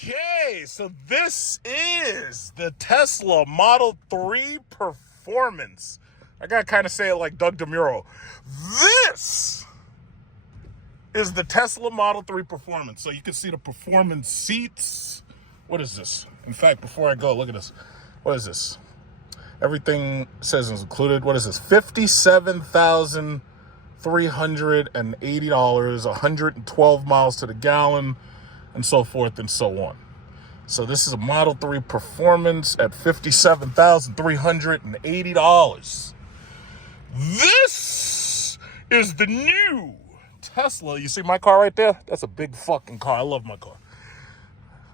Okay, so this is the Tesla Model 3 Performance. I gotta kind of say it like Doug DeMuro. This is the Tesla Model 3 Performance. So you can see the performance seats. What is this? In fact, before I go, look at this. What is this? Everything says it's included. What is this? $57,380, 112 miles to the gallon, and so forth and so on. So this is a Model 3 Performance at $57,380. This is the new Tesla. You see my car right there? That's a big fucking car. I love my car.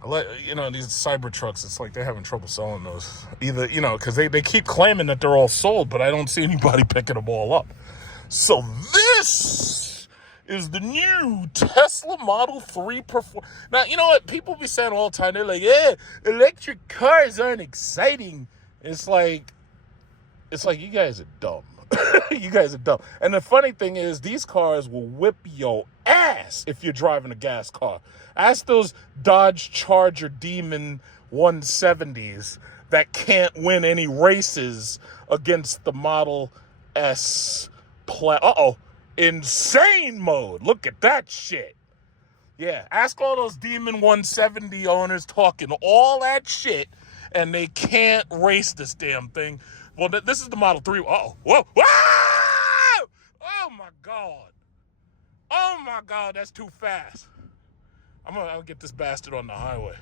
These Cybertrucks, it's like they're having trouble selling those. Either, because they keep claiming that they're all sold, but I don't see anybody picking them all up. So this is the new Tesla Model 3 Performance. Now, you know what? People be saying all the time, they're like, yeah, electric cars aren't exciting. It's like you guys are dumb. You guys are dumb. And the funny thing is, these cars will whip your ass if you're driving a gas car. Ask those Dodge Charger Demon 170s that can't win any races against the Model S insane mode. Look at that shit. Yeah, ask all those Demon 170 owners talking all that shit, and they can't race this damn thing. Well, this is the Model 3. Uh-oh. Whoa. Whoa! Oh, my God. Oh, my God, that's too fast. I'm gonna get this bastard on the highway.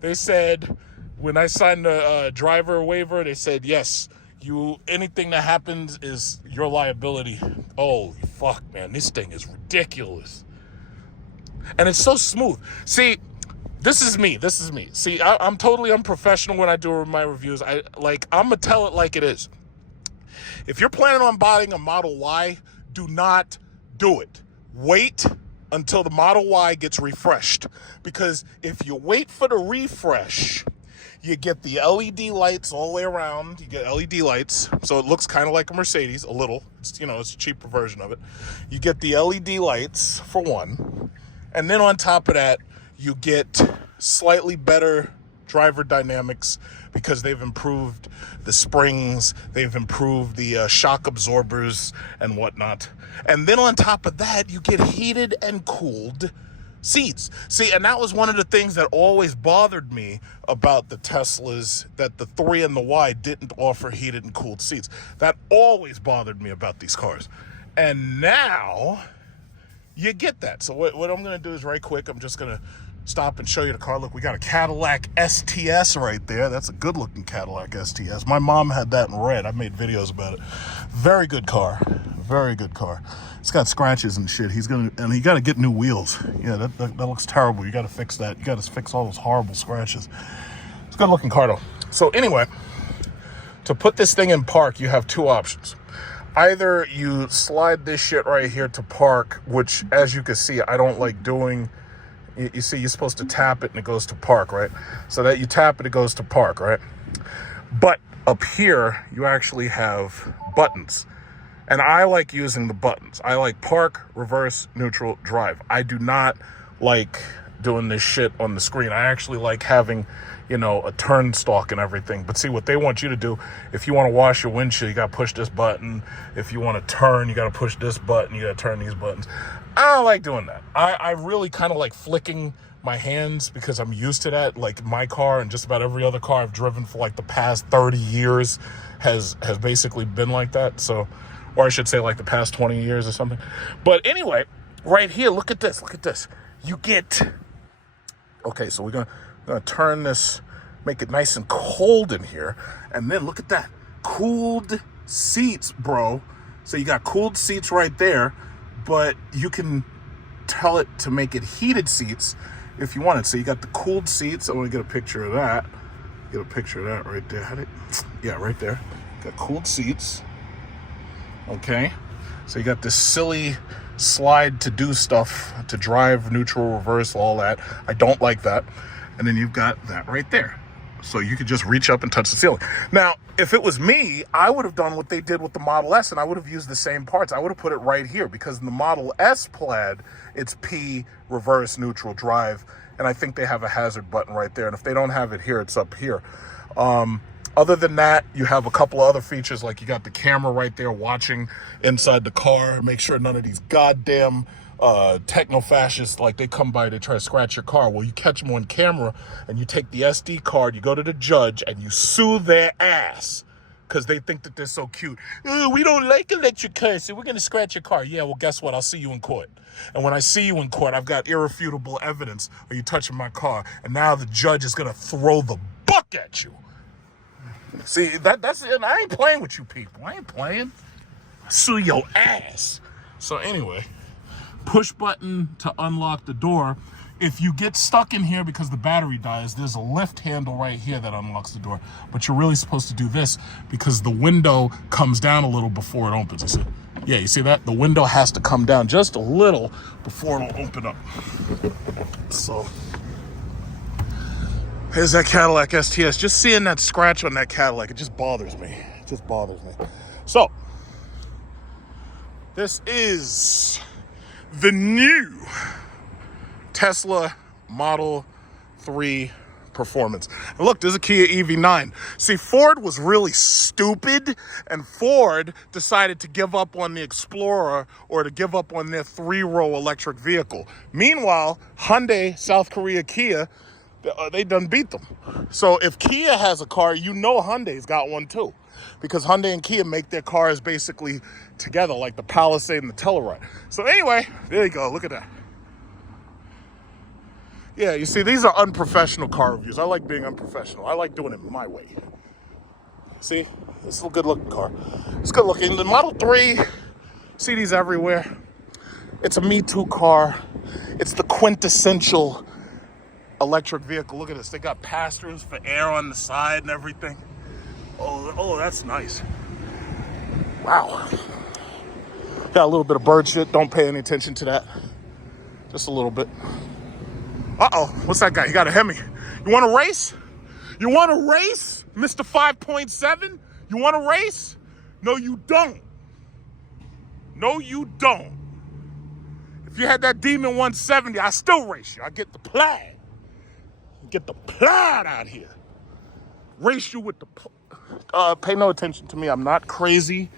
They said, when I signed the driver waiver, they said, yes, anything that happens is your liability. Oh, fuck, man, this thing is ridiculous. And it's so smooth. See, this is me. See, I'm totally unprofessional when I do my reviews. I'm gonna tell it like it is. If you're planning on buying a Model Y, do not do it. Wait until the Model Y gets refreshed. Because if you wait for the refresh, you get the LED lights all the way around. You get LED lights, so it looks kind of like a Mercedes, a little. It's a cheaper version of it. You get the LED lights, for one. And then on top of that, you get slightly better driver dynamics because they've improved the springs, they've improved the shock absorbers and whatnot. And then on top of that, you get heated and cooled seats. See, and that was one of the things that always bothered me about the Teslas, that the 3 and the Y didn't offer heated and cooled seats. That always bothered me about these cars. And now you get that. So what I'm going to do is right quick, I'm just going to stop and show you the car. Look, we got a Cadillac STS right there. That's a good looking Cadillac STS. My mom had that in red. I made videos about it. Very good car. Very good car. It's got scratches and shit. He got to get new wheels. Yeah, that looks terrible. You got to fix that. You got to fix all those horrible scratches. It's a good looking car though. So anyway, to put this thing in park, you have two options. Either you slide this shit right here to park, which, as you can see, I don't like doing. You see, you're supposed to tap it and it goes to park, right? So that you tap it, it goes to park, right? But up here, you actually have buttons. And I like using the buttons. I like park, reverse, neutral, drive. I do not like doing this shit on the screen. I actually like having, a turn stalk and everything. But see, what they want you to do, if you want to wash your windshield, you got to push this button. If you want to turn, you got to push this button. You got to turn these buttons. I don't like doing that. I really kind of like flicking my hands because I'm used to that. Like my car and just about every other car I've driven for like the past 30 years has basically been like that. So, or I should say like the past 20 years or something. But anyway, right here, look at this. You get, okay, so we're going to turn this, make it nice and cold in here. And then look at that, cooled seats, bro. So you got cooled seats right there, but you can tell it to make it heated seats if you want it. So you got the cooled seats. I want to get a picture of that. Get a picture of that right there. Yeah, right there. Got cooled seats. Okay. So you got this silly slide to do stuff, to drive, neutral, reverse, all that. I don't like that. And then you've got that right there. So you could just reach up and touch the ceiling. Now, if it was me, I would have done what they did with the Model S, and I would have used the same parts. I would have put it right here, because in the Model S Plaid, it's P, reverse, neutral, drive, and I think they have a hazard button right there. And if they don't have it here, it's up here. Other than that, you have a couple of other features, like you got the camera right there watching inside the car. Make sure none of these goddamn techno-fascists, like they come by, they try to scratch your car. Well, you catch them on camera, and you take the SD card, you go to the judge, and you sue their ass because they think that they're so cute. Oh, we don't like electric cars, so we're going to scratch your car. Yeah, well, guess what? I'll see you in court. And when I see you in court, I've got irrefutable evidence of you touching my car, and now the judge is going to throw the book at you. See, that's it. I ain't playing with you people. I ain't playing. Sue your ass. So anyway, push button to unlock the door. If you get stuck in here because the battery dies, there's a lift handle right here that unlocks the door. But you're really supposed to do this because the window comes down a little before it opens. You see? Yeah, you see that? The window has to come down just a little before it'll open up. So here's that Cadillac STS. Just seeing that scratch on that Cadillac, it just bothers me. It just bothers me. So, this is the new Tesla Model 3 Performance. And look, there's a Kia EV9. See, Ford was really stupid, and Ford decided to give up on the Explorer or to give up on their 3-row electric vehicle. Meanwhile, Hyundai, South Korea, Kia, they done beat them. So if Kia has a car, you know Hyundai's got one too. Because Hyundai and Kia make their cars basically together, like the Palisade and the Telluride. So anyway, there you go. Look at that. Yeah, you see, these are unprofessional car reviews. I like being unprofessional. I like doing it my way. See, this is a good-looking car. It's good-looking. The Model 3, see these everywhere. It's a Me Too car. It's the quintessential electric vehicle. Look at this. They got pass-throughs for air on the side and everything. Oh, that's nice. Wow. Got a little bit of bird shit. Don't pay any attention to that. Just a little bit. Uh-oh. What's that guy? He got a Hemi. You want to race? You want to race, Mr. 5.7? You want to race? No, you don't. No, you don't. If you had that Demon 170, I still race you. I get the plaid. Get the plaid out here. Race you with the... pay no attention to me. I'm not crazy.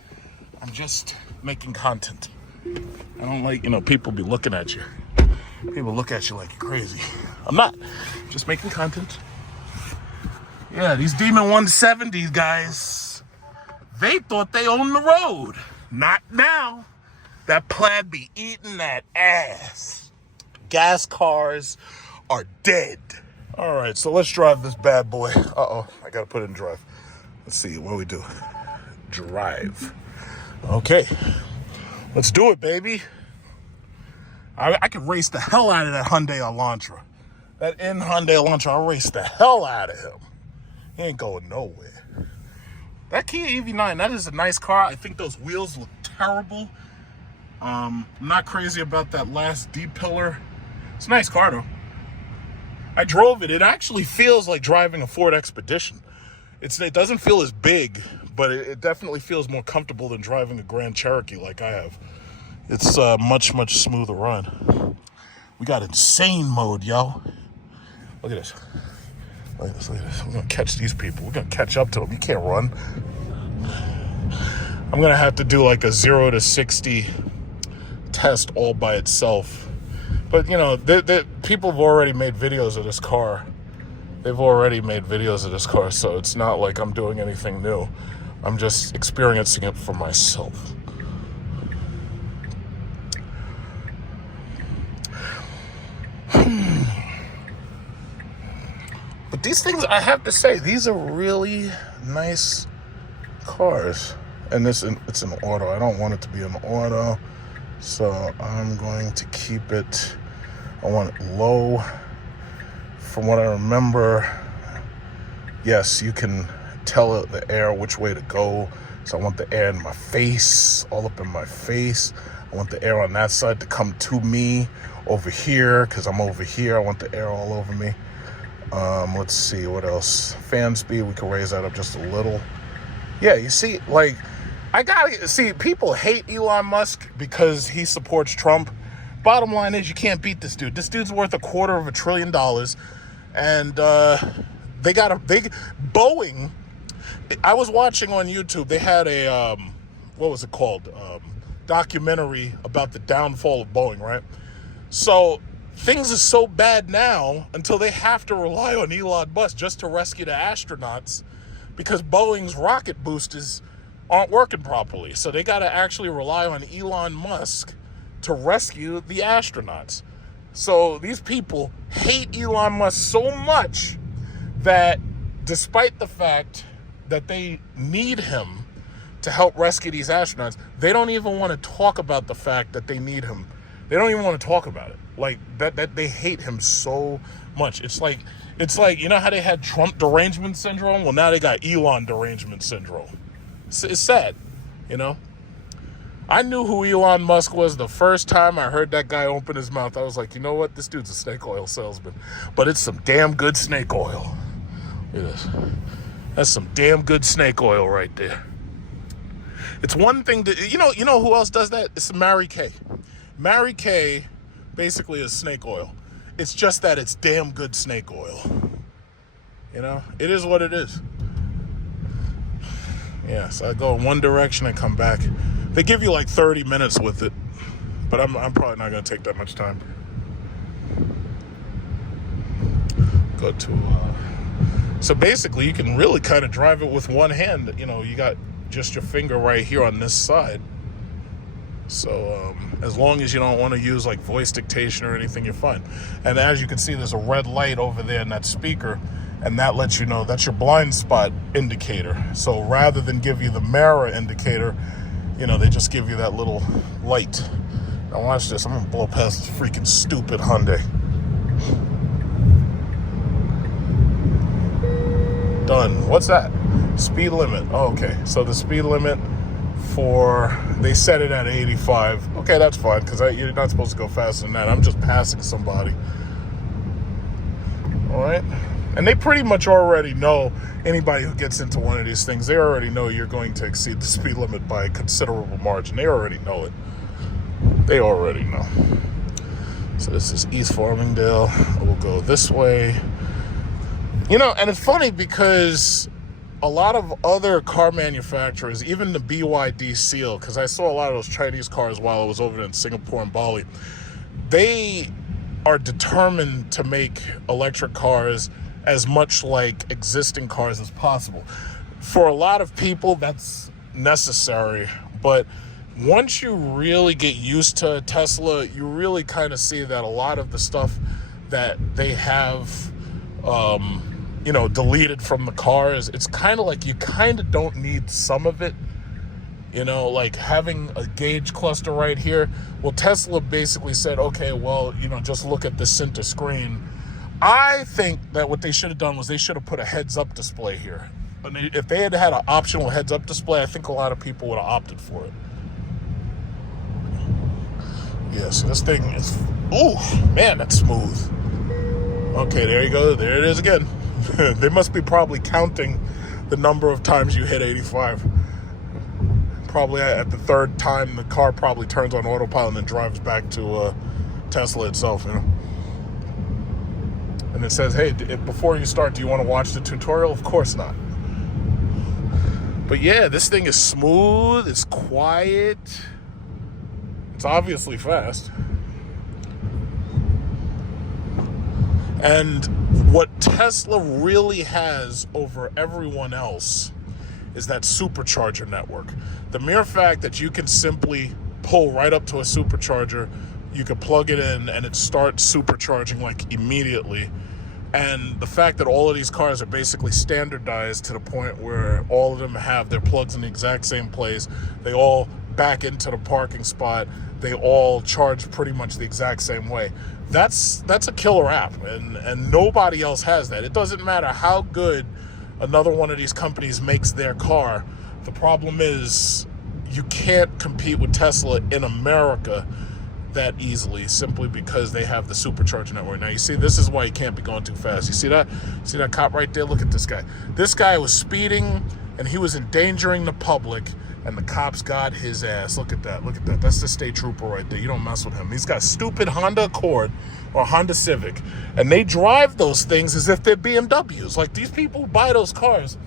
I'm just making content. I don't like, people be looking at you. People look at you like you're crazy. I'm not. Just making content. Yeah, these Demon 170s, guys, they thought they owned the road. Not now. That plaid be eating that ass. Gas cars are dead. All right, so let's drive this bad boy. Uh-oh, I gotta put it in drive. Let's see, what do we do? Drive. Okay, let's do it, baby. I could race the hell out of that Hyundai Elantra. That Hyundai Elantra, I'll race the hell out of him. He ain't going nowhere. That Kia EV9, that is a nice car. I think those wheels look terrible. I'm not crazy about that last D-pillar. It's a nice car, though. I drove it. It actually feels like driving a Ford Expedition. It doesn't feel as big, but it definitely feels more comfortable than driving a Grand Cherokee like I have. It's a much, much smoother run. We got insane mode, yo. Look at this. Look at this, look at this. We're gonna catch these people. We're gonna catch up to them. You can't run. I'm gonna have to do like a 0 to 60 test all by itself. But people have already made videos of this car. They've already made videos of this car, so it's not like I'm doing anything new. I'm just experiencing it for myself. But these things, I have to say, these are really nice cars. And it's an auto. I don't want it to be an auto. So I'm going to keep it, I want it low. From what I remember, yes, you can tell the air which way to go. So I want the air in my face, all up in my face. I want the air on that side to come to me over here, because I'm over here. I want the air all over me. Let's see, what else? Fan speed, we can raise that up just a little. Yeah, you see, like, people hate Elon Musk because he supports Trump, Bottom line is, you can't beat this dude. This dude's worth $250 billion, and they got a big Boeing. I was watching on YouTube. They had a what was it called? Documentary about the downfall of Boeing, right? So things are so bad now until they have to rely on Elon Musk just to rescue the astronauts, because Boeing's rocket boosters aren't working properly. So they got to actually rely on Elon Musk to rescue the astronauts. So these people hate Elon Musk so much that despite the fact that they need him to help rescue these astronauts, they don't even want to talk about the fact that they need him. They don't even want to talk about it. Like that they hate him so much. It's like, you know how they had Trump derangement syndrome? Well, now they got Elon derangement syndrome. It's sad, you know? I knew who Elon Musk was the first time I heard that guy open his mouth. I was like, you know what? This dude's a snake oil salesman. But it's some damn good snake oil. It is. That's some damn good snake oil right there. It's one thing to, you know who else does that? It's Mary Kay. Mary Kay basically is snake oil. It's just that it's damn good snake oil. You know, it is what it is. Yeah, so I go in one direction and come back. They give you like 30 minutes with it, but I'm probably not going to take that much time. Go to, so basically you can really kind of drive it with one hand. You know, you got just your finger right here on this side. So as long as you don't want to use like voice dictation or anything, you're fine. And as you can see, there's a red light over there in that speaker, and that lets you know that's your blind spot indicator. So rather than give you the mirror indicator, you know, they just give you that little light. Now watch this. I'm going to blow past this freaking stupid Hyundai. Done. What's that? Speed limit. Oh, okay. So the speed limit they set it at 85. Okay, that's fine, because you're not supposed to go faster than that. I'm just passing somebody. All right? And they pretty much already know, anybody who gets into one of these things, they already know you're going to exceed the speed limit by a considerable margin. They already know it. They already know. So this is East Farmingdale. We'll go this way. You know, and it's funny because a lot of other car manufacturers, even the BYD Seal, because I saw a lot of those Chinese cars while I was over there in Singapore and Bali, they are determined to make electric cars as much like existing cars as possible. For a lot of people, that's necessary, but once you really get used to Tesla, you really kind of see that a lot of the stuff that they have deleted from the cars, it's kind of like you kind of don't need some of it. You know, like having a gauge cluster right here. Well, Tesla basically said, okay, well, just look at the center screen. I think that what they should have done was they should have put a heads-up display here. And if they had had an optional heads-up display, I think a lot of people would have opted for it. Yeah, so this thing is, man, that's smooth. Okay, there you go. There it is again. They must be probably counting the number of times you hit 85. Probably at the third time, the car probably turns on autopilot and then drives back to Tesla itself, And it says, hey, before you start, do you want to watch the tutorial? Of course not. But yeah, this thing is smooth. It's quiet. It's obviously fast. And what Tesla really has over everyone else is that supercharger network. The mere fact that you can simply pull right up to a supercharger, you can plug it in and it starts supercharging like immediately. And the fact that all of these cars are basically standardized to the point where all of them have their plugs in the exact same place. They all back into the parking spot. They all charge pretty much the exact same way. That's a killer app, and nobody else has that. It doesn't matter how good another one of these companies makes their car. The problem is you can't compete with Tesla in America that easily, simply because they have the supercharger network. Now you see, this is why you can't be going too fast. You see that? See that cop right there? Look at this guy. This guy was speeding and he was endangering the public, and the cops got his ass. Look at that. Look at that. That's the state trooper right there. You don't mess with him. He's got stupid Honda Accord or Honda Civic, and they drive those things as if they're BMWs. Like, these people who buy those cars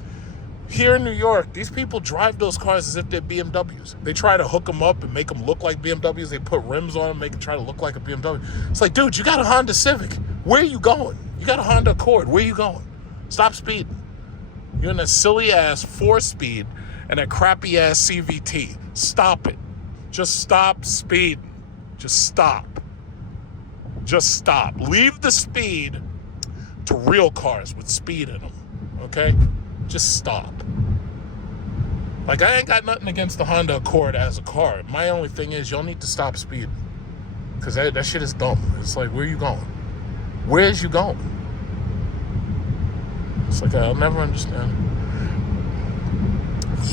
here in New York, these people drive those cars as if they're BMWs. They try to hook them up and make them look like BMWs. They put rims on them, make it try to look like a BMW. It's like, dude, you got a Honda Civic. Where are you going? You got a Honda Accord. Where are you going? Stop speeding. You're in a silly-ass 4-speed and a crappy-ass CVT. Stop it. Just stop speeding. Just stop. Just stop. Leave the speed to real cars with speed in them, okay? Just stop. Like, I ain't got nothing against the Honda Accord as a car. My only thing is, y'all need to stop speeding. Because that shit is dumb. It's like, where are you going? Where's you going? It's like, I'll never understand.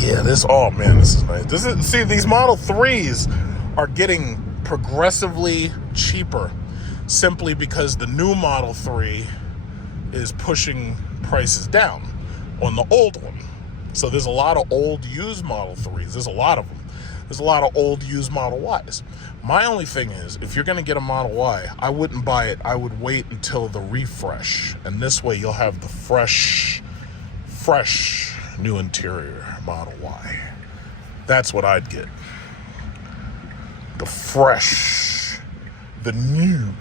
Yeah, oh man, this is nice. See, these Model 3s are getting progressively cheaper simply because the new Model 3 is pushing prices down on the old one. So there's a lot of old used Model 3s. There's a lot of them. There's a lot of old used Model Ys. My only thing is, if you're going to get a Model Y, I wouldn't buy it. I would wait until the refresh. And this way you'll have the fresh new interior Model Y. That's what I'd get. The fresh, the new.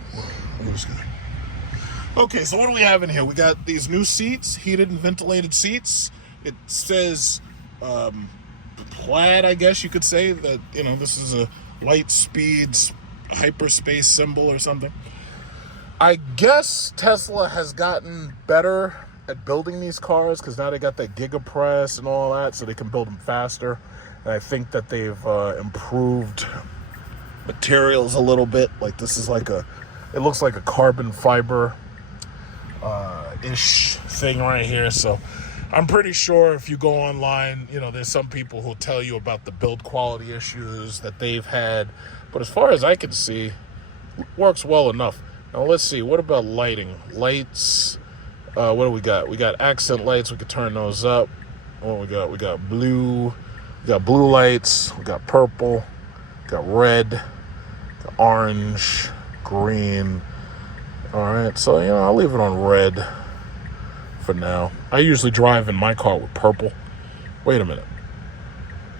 Okay, so what do we have in here? We got these new seats, heated and ventilated seats. It says plaid, I guess you could say, that, you know, this is a light speed hyperspace symbol or something. I guess Tesla has gotten better at building these cars because now they got that gigapress and all that, so they can build them faster. And I think that they've improved materials a little bit. Like, this is like it looks like a carbon fiber ish thing right here. So I'm pretty sure if you go online, you know, there's some people who'll tell you about the build quality issues that they've had. But as far as I can see, it works well enough. Now let's see, what about lighting? Lights, what do we got? We got accent lights, we could turn those up. What we got? We got blue, lights, we got purple, we got red, got orange, green. All right, so, you know, I'll leave it on red for now. I usually drive in my car with purple. Wait a minute.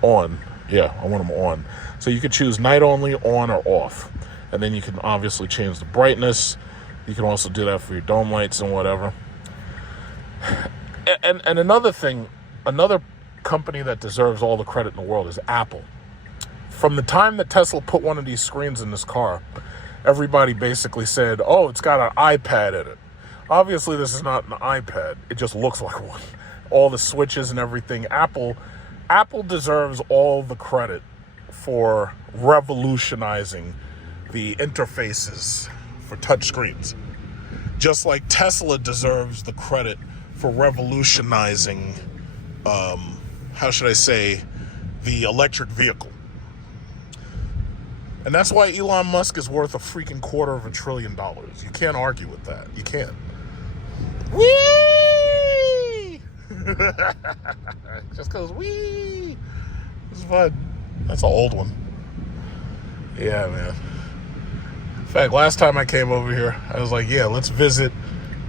On. Yeah, I want them on. So you can choose night only, on, or off. And then you can obviously change the brightness. You can also do that for your dome lights and whatever. And another thing, another company that deserves all the credit in the world is Apple. From the time that Tesla put one of these screens in this car, everybody basically said, oh, it's got an iPad in it. Obviously, this is not an iPad. It just looks like one. All the switches and everything. Apple deserves all the credit for revolutionizing the interfaces for touchscreens. Just like Tesla deserves the credit for revolutionizing, the electric vehicle. And that's why Elon Musk is worth a freaking $250 billion. You can't argue with that. You can't. Whee! Just because whee! It's fun. That's an old one. Yeah, man. In fact, last time I came over here, I was like, yeah, let's visit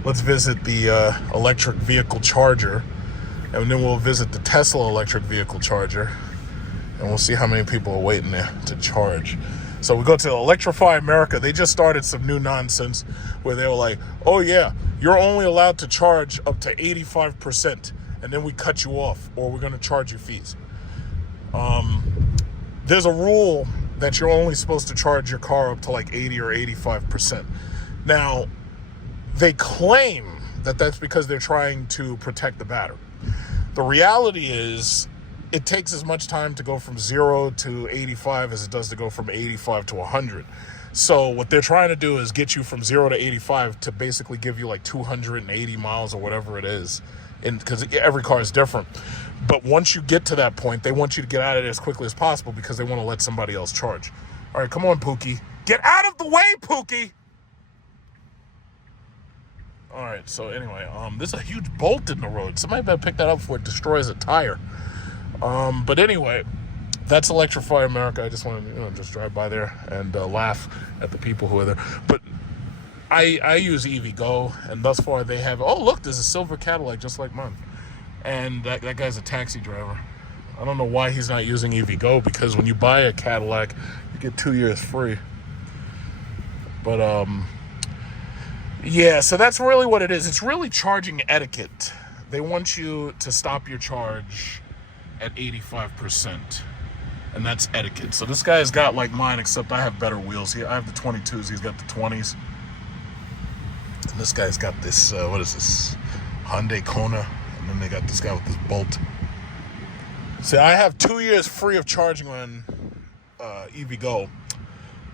the electric vehicle charger. And then we'll visit the Tesla electric vehicle charger. And we'll see how many people are waiting there to charge. So we go to Electrify America. They just started some new nonsense where they were like, oh yeah, you're only allowed to charge up to 85%, and then we cut you off, or we're going to charge you fees. There's a rule that you're only supposed to charge your car up to like 80 or 85%. Now, they claim that that's because they're trying to protect the battery. The reality is, it takes as much time to go from 0 to 85 as it does to go from 85 to 100. So what they're trying to do is get you from 0 to 85 to basically give you like 280 miles or whatever it is, because every car is different. But once you get to that point, they want you to get out of there as quickly as possible because they want to let somebody else charge. All right, come on, Pookie. Get out of the way, Pookie! All right, so anyway, there's a huge bolt in the road. Somebody better pick that up before it destroys a tire. But anyway, that's Electrify America. I just want to just drive by there and laugh at the people who are there. But I use EVgo, and thus far they have. Oh, look, there's a silver Cadillac just like mine, and that guy's a taxi driver. I don't know why he's not using EVgo, because when you buy a Cadillac, you get 2 years free. But yeah, so that's really what it is. It's really charging etiquette. They want you to stop your charge at 85%. And that's etiquette. So this guy's got like mine, except I have better wheels. I have the 22s, he's got the 20s. And this guy's got this, what is this? Hyundai Kona. And then they got this guy with this Bolt. See, I have 2 years free of charging on EVgo.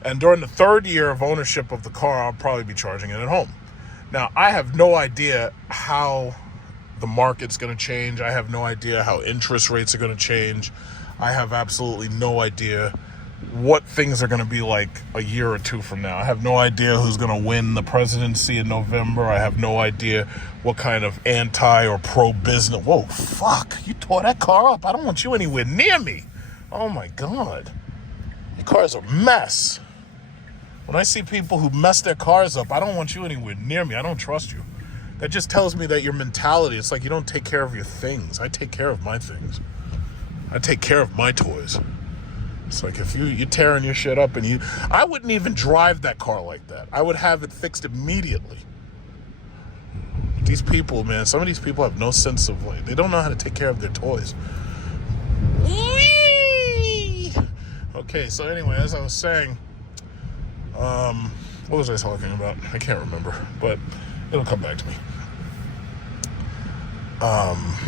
And during the third year of ownership of the car, I'll probably be charging it at home. Now, I have no idea how the market's going to change. I have no idea how interest rates are going to change. I have absolutely no idea what things are going to be like a year or two from now. I have no idea who's going to win the presidency in November. I have no idea what kind of anti or pro-business. Whoa, fuck. You tore that car up. I don't want you anywhere near me. Oh, my God. Your car's a mess. When I see people who mess their cars up, I don't want you anywhere near me. I don't trust you. That just tells me that your mentality, it's like you don't take care of your things. I take care of my things. I take care of my toys. It's like if you're tearing your shit up and I wouldn't even drive that car like that. I would have it fixed immediately. These people, man, some of these people have no sense of they don't know how to take care of their toys. Whee! Okay, so anyway, as I was saying, what was I talking about? I can't remember, but it'll come back to me.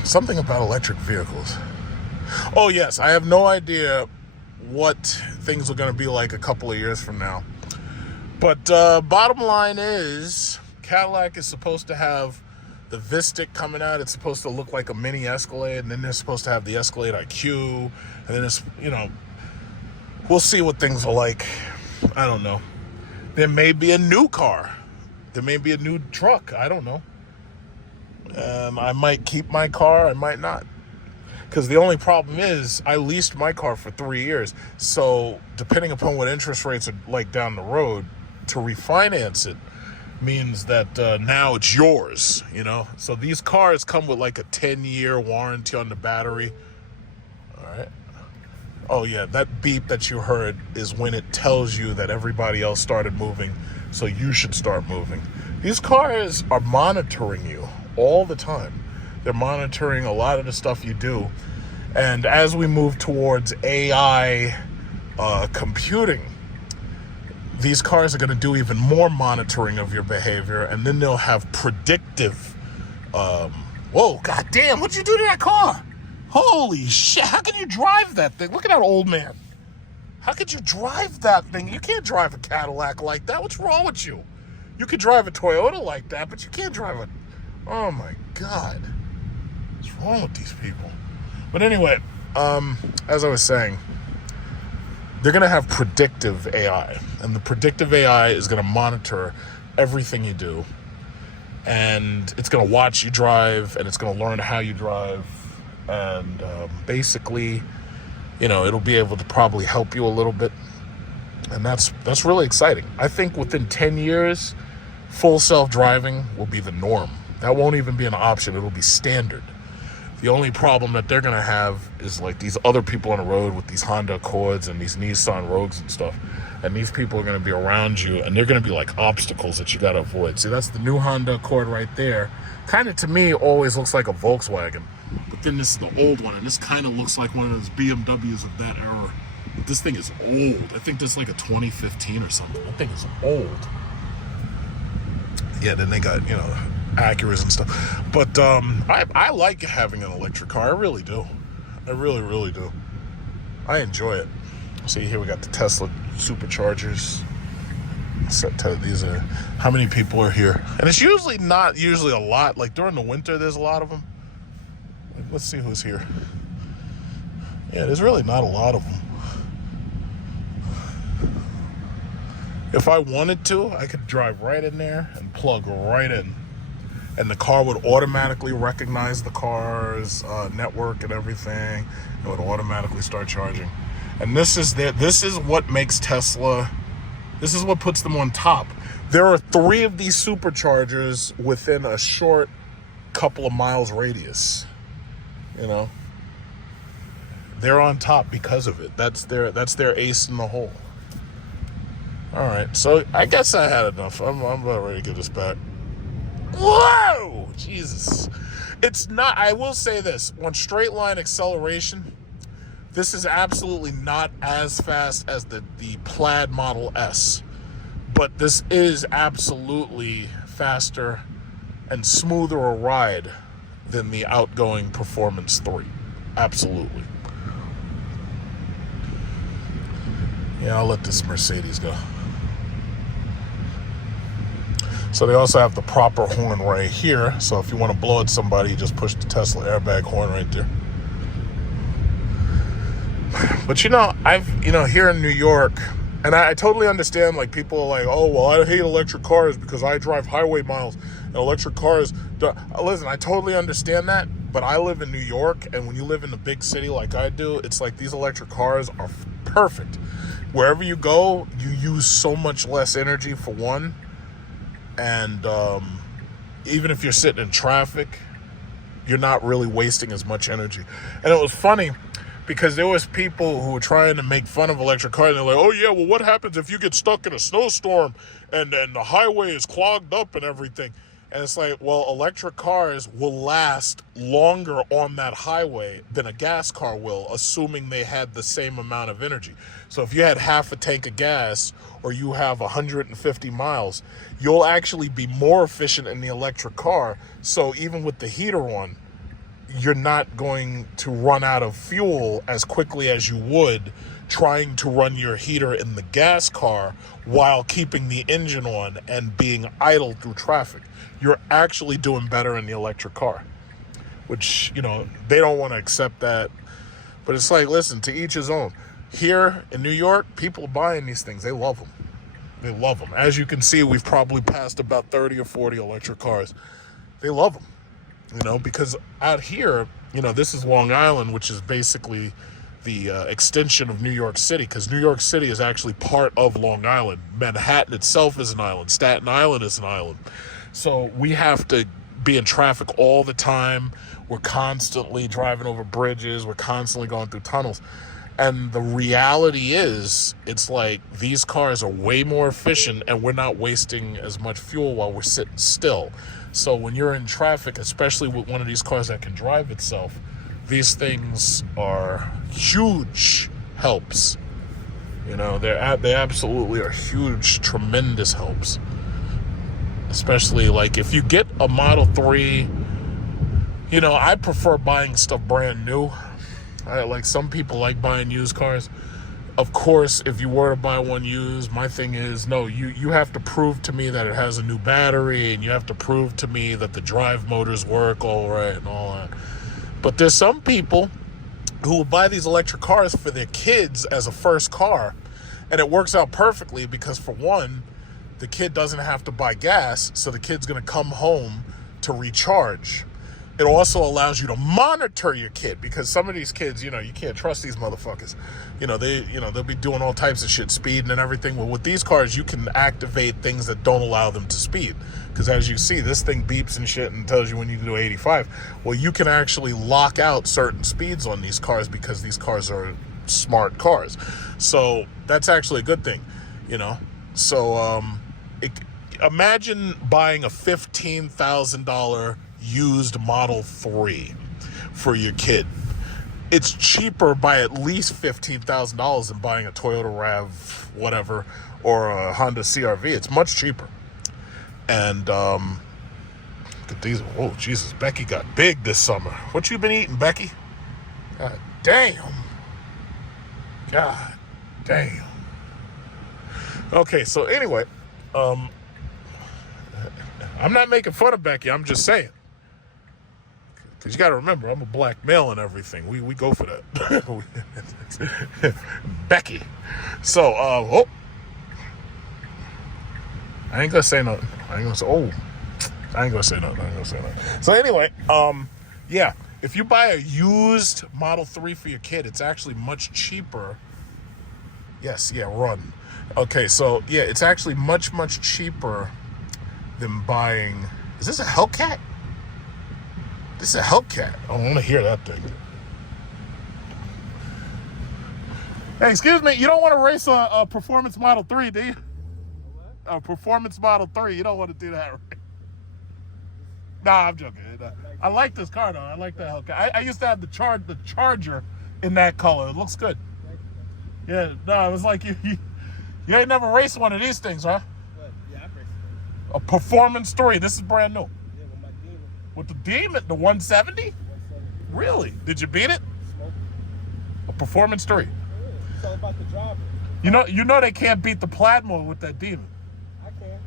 Something about electric vehicles. Oh, yes, I have no idea what things are going to be like a couple of years from now. But bottom line is, Cadillac is supposed to have the Vistic coming out. It's supposed to look like a mini Escalade, and then they're supposed to have the Escalade IQ, and then it's, we'll see what things are like. I don't know. There may be a new car. There may be a new truck. I don't know. I might keep my car. I might not. Because the only problem is I leased my car for 3 years. So depending upon what interest rates are like down the road, to refinance it means that now it's yours, So these cars come with like a 10-year warranty on the battery. All right. Oh, yeah, that beep that you heard is when it tells you that everybody else started moving, so you should start moving. These cars are monitoring you all the time. They're monitoring a lot of the stuff you do. And as we move towards AI computing, these cars are going to do even more monitoring of your behavior, and then they'll have predictive. Whoa, goddamn, what'd you do to that car? Holy shit, how can you drive that thing? Look at that old man. How could you drive that thing? You can't drive a Cadillac like that. What's wrong with you? You could drive a Toyota like that, but you can't drive a... Oh, my God. What's wrong with these people? But anyway, as I was saying, they're going to have predictive AI. And the predictive AI is going to monitor everything you do. And it's going to watch you drive, and it's going to learn how you drive. And basically, it'll be able to probably help you a little bit. And that's really exciting. I think within 10 years, full self-driving will be the norm. That won't even be an option. It'll be standard. The only problem that they're going to have is like these other people on the road with these Honda Accords and these Nissan Rogues and stuff. And these people are going to be around you, and they're going to be like obstacles that you got to avoid. See, that's the new Honda Accord right there. Kind of, to me, always looks like a Volkswagen. But then this is the old one, and this kind of looks like one of those BMWs of that era. But this thing is old. I think this is like a 2015 or something. That thing is old. Yeah, then they got, Acuras and stuff. But I like having an electric car. I really do. I really, really do. I enjoy it. See, here we got the Tesla superchargers. These are, how many people are here? And it's not usually a lot. Like during the winter, there's a lot of them. Let's see who's here. Yeah, there's really not a lot of them. If I wanted to, I could drive right in there and plug right in. And the car would automatically recognize the car's network and everything. It would automatically start charging. And this is what makes Tesla, this is what puts them on top. There are 3 of these superchargers within a short couple of miles radius. You know, they're on top because of it. That's their ace in the hole. All right, so I guess I had enough. I'm about ready to give this back. Whoa, Jesus! It's not. I will say this: on straight line acceleration, this is absolutely not as fast as the Plaid Model S, but this is absolutely faster and smoother a ride than the outgoing Performance 3. Absolutely. Yeah, I'll let this Mercedes go. So they also have the proper horn right here. So if you want to blow at somebody, you just push the Tesla airbag horn right there. But here in New York, and I totally understand, like, people are like, oh, well, I hate electric cars because I drive highway miles and electric cars. Listen, I totally understand that, but I live in New York, and when you live in a big city like I do, it's like these electric cars are perfect. Wherever you go, you use so much less energy, for one. And even if you're sitting in traffic, you're not really wasting as much energy. And it was funny because there was people who were trying to make fun of electric cars. And they're like, oh, yeah, well, what happens if you get stuck in a snowstorm and the highway is clogged up and everything? And it's like, well, electric cars will last longer on that highway than a gas car will, assuming they had the same amount of energy. So if you had half a tank of gas or you have 150 miles, you'll actually be more efficient in the electric car. So even with the heater on, you're not going to run out of fuel as quickly as you would trying to run your heater in the gas car while keeping the engine on and being idle through traffic. You're actually doing better in the electric car, which, they don't want to accept that. But it's like, listen, to each his own. Here in New York, people are buying these things. They love them. They love them. As you can see, we've probably passed about 30 or 40 electric cars. They love them, because out here, this is Long Island, which is basically the extension of New York City, because New York City is actually part of Long Island. Manhattan itself is an island. Staten Island is an island. So we have to be in traffic all the time. We're constantly driving over bridges. We're constantly going through tunnels. And the reality is, it's like these cars are way more efficient and we're not wasting as much fuel while we're sitting still. So when you're in traffic, especially with one of these cars that can drive itself, these things are huge helps. They absolutely are huge, tremendous helps. Especially like if you get a Model 3, I prefer buying stuff brand new. Like some people like buying used cars. Of course, if you were to buy one used, my thing is, no, you have to prove to me that it has a new battery, and you have to prove to me that the drive motors work all right and all that. But there's some people who will buy these electric cars for their kids as a first car, and it works out perfectly because, for one, the kid doesn't have to buy gas, so the kid's going to come home to recharge. It also allows you to monitor your kid, because some of these kids, you can't trust these motherfuckers. They'll be doing all types of shit, speeding and everything. Well, with these cars, you can activate things that don't allow them to speed. Because as you see, this thing beeps and shit and tells you when you can do 85. Well, you can actually lock out certain speeds on these cars because these cars are smart cars. So that's actually a good thing, So imagine buying a $15,000 used Model 3 for your kid. It's cheaper by at least $15,000 than buying a Toyota RAV whatever or a Honda CRV. It's much cheaper. And look at these. Oh, Jesus, Becky got big this summer. What you been eating, Becky? God damn. God damn. Okay, so anyway, I'm not making fun of Becky. I'm just saying. Because you got to remember, I'm a black male and everything. We go for that. Becky. So, I ain't going to say nothing. I ain't going to say nothing. So anyway, yeah. If you buy a used Model 3 for your kid, it's actually much cheaper Yes, yeah, run. Okay, so yeah, it's actually much, much cheaper than buying. Is this a Hellcat? This is a Hellcat. I want to hear that thing. Hey, excuse me, you don't want to race a Performance Model 3, do you? A Performance Model 3. You don't want to do that, right? Nah, I'm joking. I like this car, though. I like that Hellcat. I used to have the Charger in that color. It looks good. Yeah, no, it was like you ain't never raced one of these things, huh? What? Yeah, I've raced A Performance 3. This is brand new. Yeah, with my Demon. With the Demon? The 170? 170. Really? Did you beat it? Smoke. A Performance 3. Yeah, it's all about the driver. You know they can't beat the Plaid mode with that Demon. I can.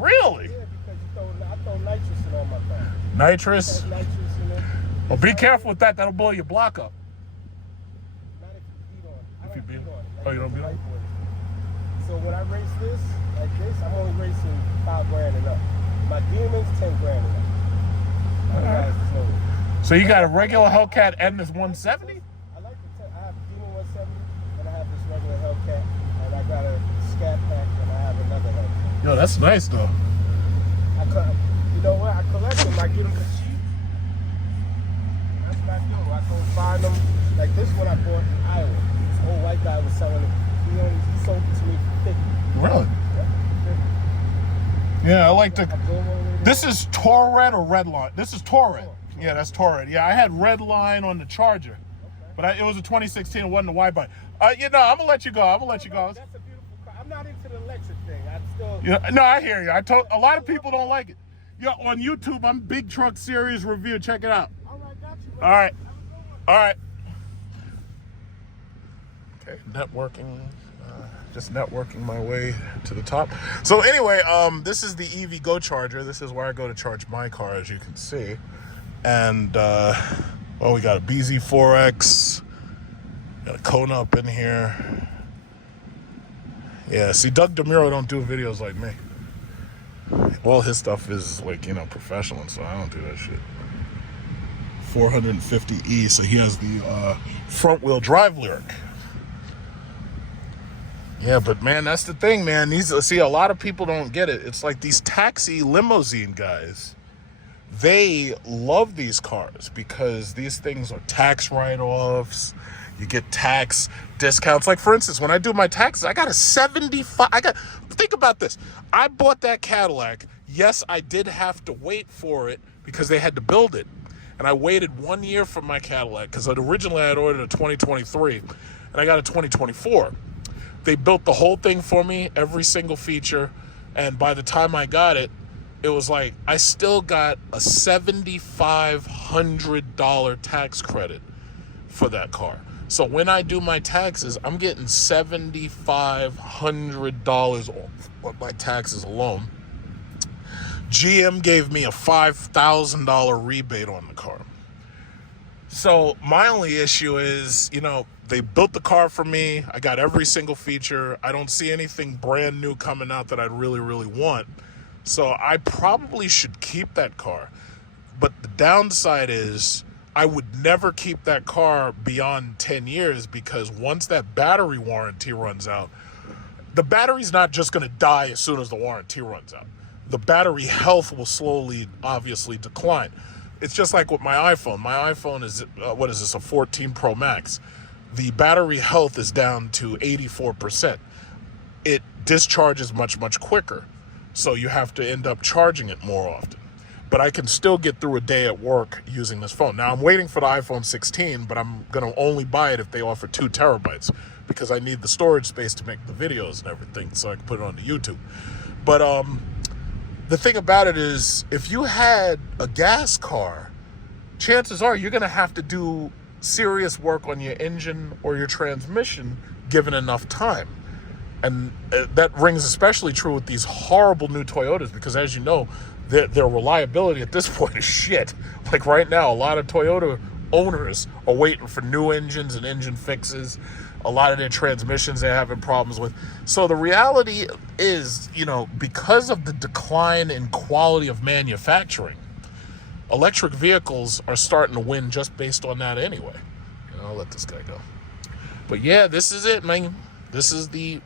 Really? Yeah, because I throw nitrous in all my cars. Nitrous? Nitrous in it. Well, be careful with that. That'll blow your block up. Not if you beat on it. I If you don't beat beat on it. Oh, you don't beat on it? So when I race this, like this, I'm only racing $5 grand and up. My Demon's $10 grand and up. My guys is low. So you got a regular Hellcat and this 170? I like the I have a Demon 170 and I have this regular Hellcat and I got a Scat Pack and I have another Hellcat. Yo, that's nice though. You know what? I collect them. I get them for cheap. That's what I do. I go find them. Like this one I bought in Iowa. This old white guy was selling it. He sold it to me for $50. Really? Yeah, Yeah, I like the. I drove over there. This is Touareg or Redline? This is Touareg. Yeah, that's Touareg. Yeah, I had Redline on the Charger, but it was a 2016. It wasn't a wide body. I'm gonna let you go. That's a beautiful car. I'm not into the electric thing. I'm still. Yeah, no, I hear you. A lot of people don't like it. Yeah, on YouTube, I'm Big Truck Series Review. Check it out. All right, got you. All right. All right. Okay, networking. Just networking my way to the top. So anyway, this is the EV Go Charger. This is where I go to charge my car, as you can see. And, we got a BZ4X. Got a Kona up in here. Yeah, see, Doug DeMuro don't do videos like me. All his stuff is, like, professional, so I don't do that shit. 450E, so he has the front-wheel drive lyric. Yeah, but man, that's the thing, man. A lot of people don't get it. It's like these taxi limousine guys. They love these cars because these things are tax write-offs. You get tax discounts. Like, for instance, when I do my taxes, I got a 75. Think about this. I bought that Cadillac. Yes, I did have to wait for it because they had to build it. And I waited 1 year for my Cadillac because originally I had ordered a 2023 and I got a 2024. They built the whole thing for me, every single feature, and by the time I got it, it was like I still got a $7,500 tax credit for that car. So when I do my taxes, I'm getting $7,500 off on my taxes alone. GM gave me a $5,000 rebate on the car. So my only issue is, they built the car for me. I got every single feature. I don't see anything brand new coming out that I'd really, really want. So I probably should keep that car. But the downside is I would never keep that car beyond 10 years because once that battery warranty runs out, the battery's not just going to die as soon as the warranty runs out. The battery health will slowly, obviously, decline. It's just like with my iPhone. My iPhone is, a 14 Pro Max. The battery health is down to 84%. It discharges much, much quicker. So you have to end up charging it more often. But I can still get through a day at work using this phone. Now, I'm waiting for the iPhone 16, but I'm going to only buy it if they offer 2 terabytes because I need the storage space to make the videos and everything so I can put it on the YouTube. But the thing about it is, if you had a gas car, chances are you're going to have to do serious work on your engine or your transmission given enough time. And that rings especially true with these horrible new Toyotas because, as you know, their reliability at this point is shit. Like right now, a lot of Toyota owners are waiting for new engines and engine fixes. A lot of their transmissions they're having problems with. So the reality is, because of the decline in quality of manufacturing, electric vehicles are starting to win just based on that anyway. I'll let this guy go. But yeah, this is it, man. This is the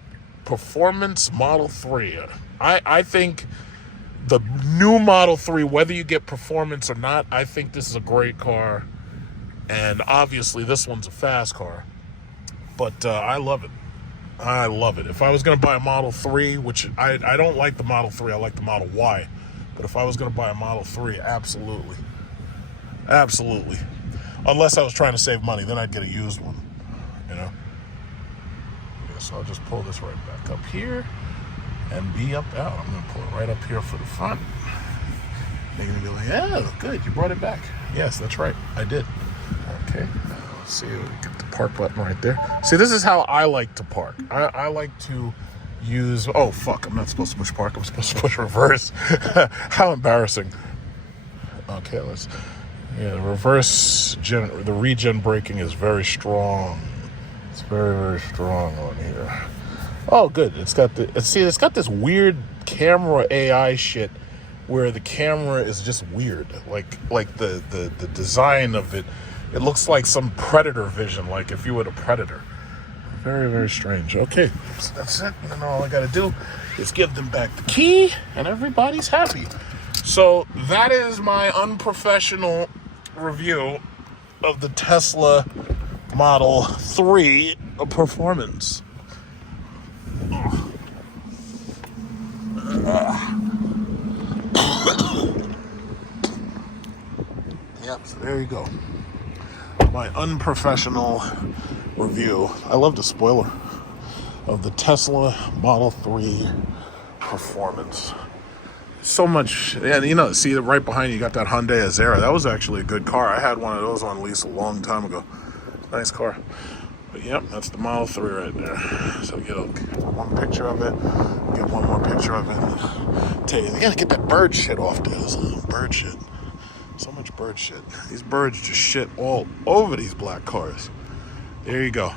Performance Model 3. I think the new Model 3, whether you get performance or not, I think this is a great car. And obviously this one's a fast car. But I love it. I love it. If I was going to buy a Model 3, which I don't like the Model 3, I like the Model Y. But if I was going to buy a Model 3, absolutely. Absolutely. Unless I was trying to save money, then I'd get a used one. You know? Yeah, so I'll just pull this right back up here and be up out. I'm going to pull it right up here for the front. They're going to be like, yeah, good, you brought it back. Yes, that's right, I did. Okay, let's see, we get the park button right there. See, this is how I like to park. I like to use, oh fuck, I'm not supposed to push park, I'm supposed to push reverse. How embarrassing. Okay, the reverse, the regen braking is very strong. It's very, very strong on here. Oh, good, it's got this weird camera AI shit where the camera is just weird. Like the design of it, it looks like some predator vision, like if you were a predator. Very, very strange. Okay, so that's it. And then all I gotta do is give them back the key, and everybody's happy. So that is my unprofessional review of the Tesla Model 3 Performance. Yep, so there you go. My unprofessional review. I love the spoiler of the Tesla Model 3 Performance. So much, and you know, see right behind you got that Hyundai Azera. That was actually a good car. I had one of those on lease a long time ago. Nice car. But yep, that's the Model 3 right there. So get one picture of it, get one more picture of it. Tell you, I gotta get that bird shit off there. There's a little bird shit. So much bird shit. These birds just shit all over these black cars. There you go.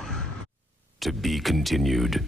To be continued.